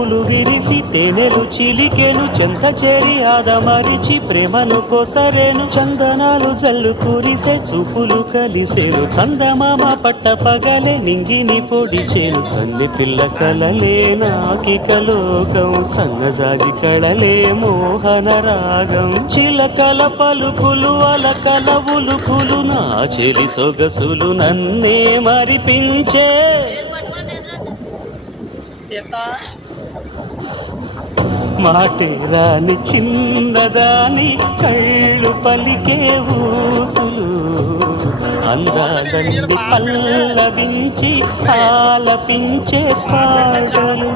పూలు విరిసి తేనెలు చిలికెను చెంత చేరి ఆదమరిచి ప్రేమను కొసరేను చందనాలు జల్లు కురిసే చూపులు కలిసేను చందమామ పట్ట పగలే నింగిని పొడిచేను కన్ను పిల్ల కలలే నాకిక లోకం సన్నజాగి కళలే మోహన రాగం చిలకల పలుకులు అలకల ఉలుకులు నా చెలి సొగసులు నన్నే మరిపించే మాటే రాని చిన్నదాని కళ్ళు పలికే ఊసులు అందాలన్నీ పల్లవించి ఆలపించే పాటలు